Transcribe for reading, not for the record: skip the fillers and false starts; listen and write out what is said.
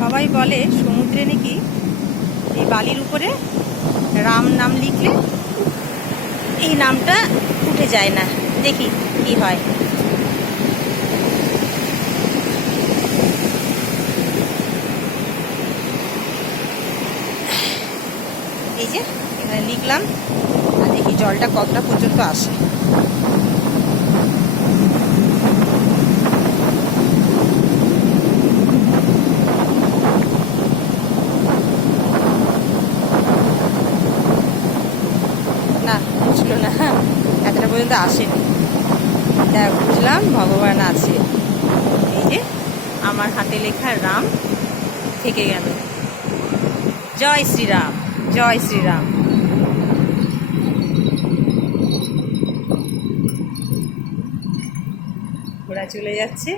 সবাই বলে সমুদ্রে নাকি এই বালির উপরে রাম নাম লিখলে এই নামটা উঠে যায় না। দেখি কি হয়। এই যে এখানে লিখলাম, আর দেখি জলটা কতটা পর্যন্ত আসে। না বুঝলো না, এতটা পর্যন্ত আসেনি। দেখ বুঝলাম ভগবান আছে। এই যে আমার হাতে লেখা রাম থেকে গেল। জয় শ্রীরাম, জয় শ্রীরাম। ওরা চলে যাচ্ছে।